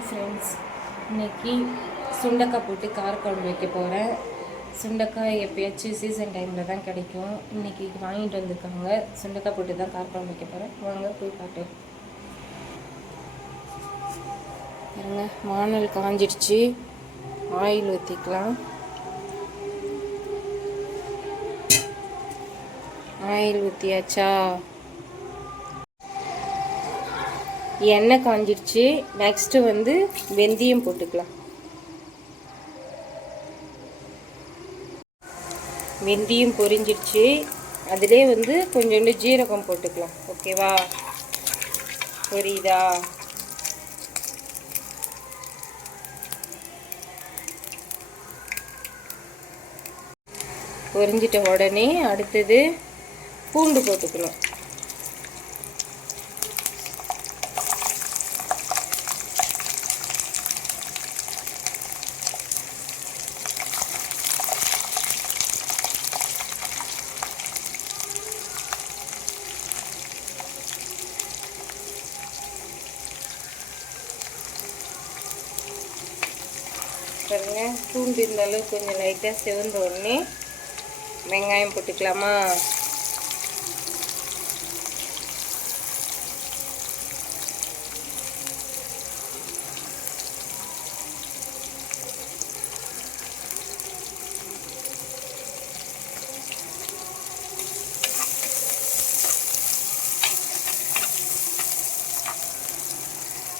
Hi friends இன்னைக்கு சுண்டக்காய் போட்டு காரக்குழம்பு வைக்க போகிறேன் சுண்டக்காய் எப்பயாச்சும் சீசன் டைமில் தான் கிடைக்கும். இன்னைக்கு வாங்கிட்டு வந்திருக்காங்க. சுண்டக்காய் போட்டு தான் காரக்குழம்பு வைக்க போகிறேன் வாங்க போய் பாட்டு பாருங்க வானல் காஞ்சிடுச்சு. ஆயில் ஊற்றிக்கலாம் ஆயில் ஊற்றியாச்சா எண்ணெய் காஞ்சிடுச்சு நெக்ஸ்ட்டு வந்து வெந்தயம் போட்டுக்கலாம். வெந்தயம் பொரிஞ்சிடுச்சு அதிலே வந்து கொஞ்சோண்டு ஜீரகம் போட்டுக்கலாம். ஓகேவா புரியுதா? பொரிஞ்சிட்ட உடனே அடுத்தது பூண்டு போட்டுக்கணும். பாருங்க. பூண்டு இந்த அளவு கொஞ்சம் லைட்டாக செவந்த உடனே வெங்காயம் போட்டுக்கலாமா?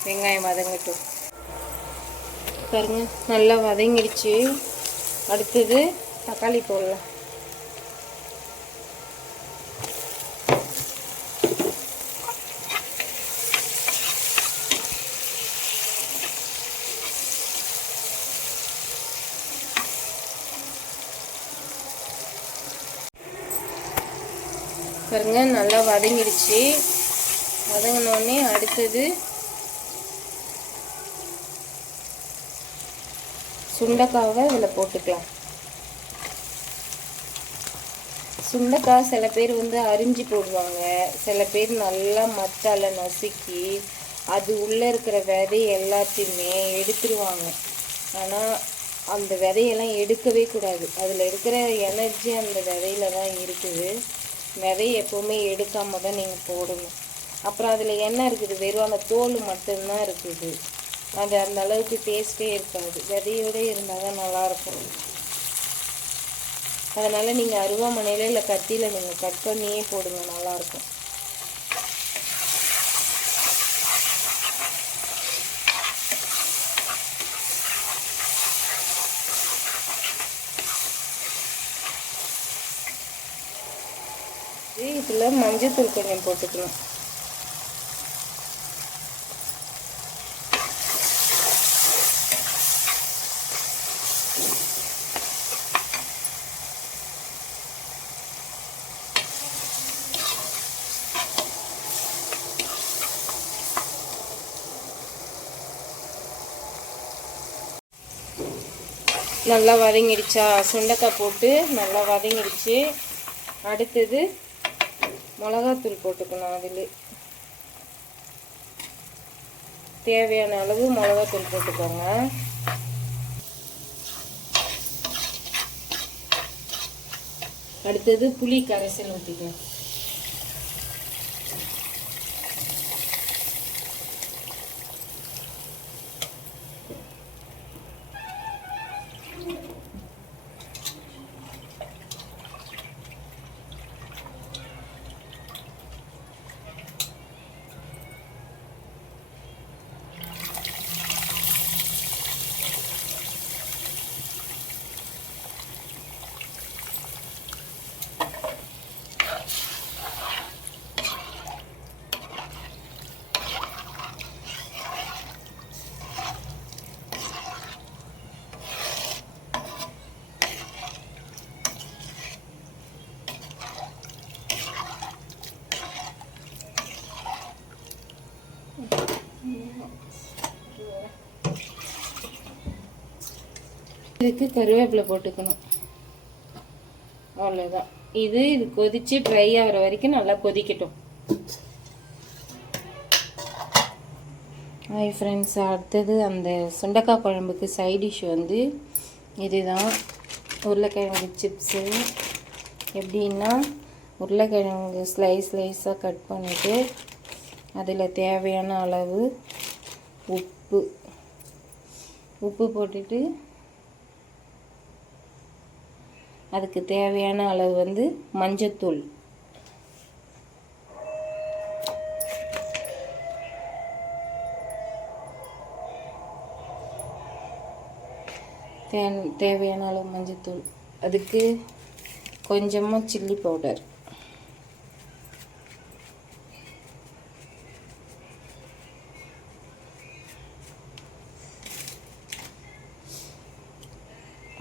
வெங்காயம் வதங்கட்டும். பாருங்க நல்லா வதங்கிடுச்சு. அடுத்தது தக்காளி போடலாம். பாருங்க நல்லா வதங்கிடுச்சு. வதங்கினோடனே அடுத்தது சுண்டைக்காவை இதில் போட்டுக்கலாம். சுண்டைக்காய் சில பேர் வந்து அரிஞ்சு போடுவாங்க. சில பேர் நல்லா மத்தால நசுக்கி அது உள்ளே இருக்கிற விதை எல்லாத்தையுமே எடுத்துருவாங்க. ஆனால் அந்த விதையெல்லாம் எடுக்கவே கூடாது. அதில் இருக்கிற எனர்ஜி அந்த விதையில தான் இருக்குது. விதையை எப்போவுமே எடுக்காம தான் நீங்கள் போடணும். அப்புறம் அதில் என்ன இருக்குது? வெறும் அந்த தோல் மட்டும்தான் இருக்குது. அது அந்த அளவுக்கு டேஸ்ட்டே இருக்காது. விதையோடு இருந்தால் தான் நல்லாயிருக்கும். அதனால் நீங்கள் அருவாமனையில் இல்லை கத்தியில் நீங்கள் கட் பண்ணியே போடுங்க நல்லாயிருக்கும். இதில் மஞ்சத்தூள் கொஞ்சம் போட்டுக்கணும். நல்லா வதங்கிடுச்சா? சுண்டக்காய் போட்டு நல்லா வதங்கிடுச்சு. அடுத்தது மிளகாத்தூள் போட்டுக்கணும் அதில். தேவையான அளவு மிளகாத்தூள் போட்டுக்கோங்க. அடுத்தது புளி கரைசல் ஊற்றிக்கலாம் இதுக்கு கருவேப்பிலை போட்டுக்கணும். அவ்வளோதான் இது இது கொதித்து ட்ரை ஆகிற வரைக்கும் நல்லா கொதிக்கட்டும். ஹாய் ஃப்ரெண்ட்ஸ் அடுத்தது அந்த சுண்டக்காய் குழம்புக்கு சைட் டிஷ் வந்து இதுதான். உருளைக்கிழங்கு சிப்ஸு எப்படின்னா உருளைக்கிழங்கு ஸ்லைஸ் ஸ்லைஸாக கட் பண்ணிவிட்டு அதில் தேவையான அளவு உப்பு. உப்பு போட்டுட்டு அதுக்கு தேவையான அளவு வந்து மஞ்சத்தூள். தே தேவையான அளவு மஞ்சத்தூள். அதுக்கு கொஞ்சமாக சில்லி பவுடர்.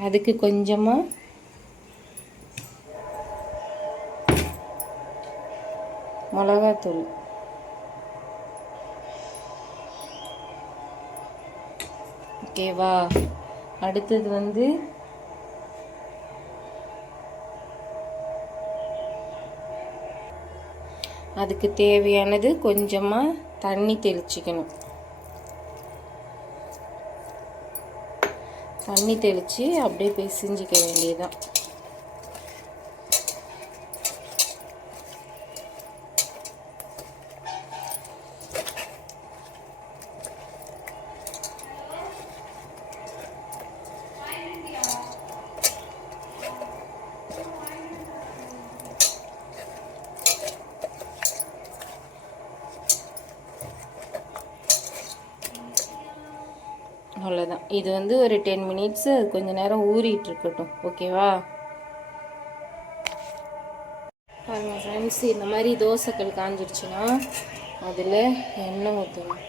அதுக்கு கொஞ்சமாக மிளகாத்தூள். ஓகேவா அடுத்தது வந்து அதுக்கு தேவையானது கொஞ்சமாக தண்ணி தெளிச்சிக்கணும். தண்ணி தெளித்து அப்படியே பிசைஞ்சிக்க வேண்டியதுதான். அவ்வளோதான் இது வந்து ஒரு டென் மினிட்ஸு கொஞ்ச நேரம் ஊறிட்டு இருக்கட்டும் ஓகேவா பாருங்க ஃப்ரெண்ட்ஸ் இந்த மாதிரி தோசைக்கல் காஞ்சிடுச்சுன்னா அதில் எண்ணெய் ஊற்றணும்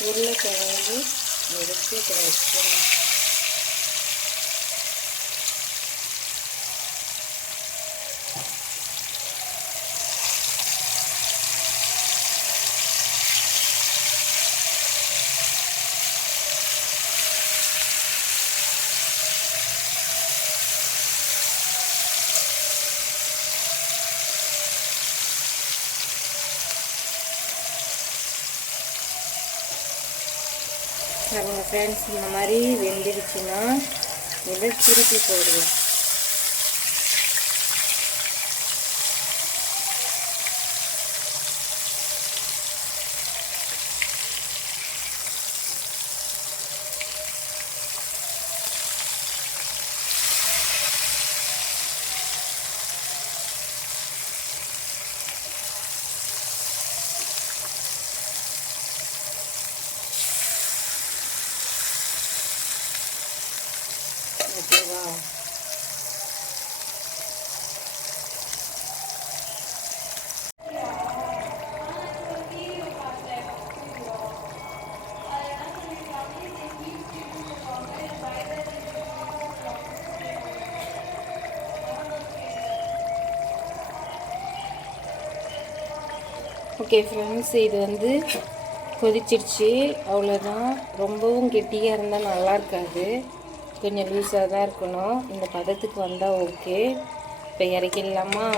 ఉర్లకాయలు మిరపకాయలు பாருங்கள் ஃப்ரெண்ட்ஸ் இந்த மாதிரி வெந்துடுச்சுன்னா இதை திருப்பி போடுவோம் ஓகேவா ஓகே ஃப்ரெண்ட்ஸ் இது வந்து கொதிச்சிருச்சு. அவ்வளோதான் ரொம்பவும் கெட்டியாக இருந்தால் நல்லா இருக்காது. கொஞ்சம் லூஸாக தான் இருக்கணும். இந்த பதத்துக்கு வந்தால் ஓகே இப்போ இறக்கிடலாமா?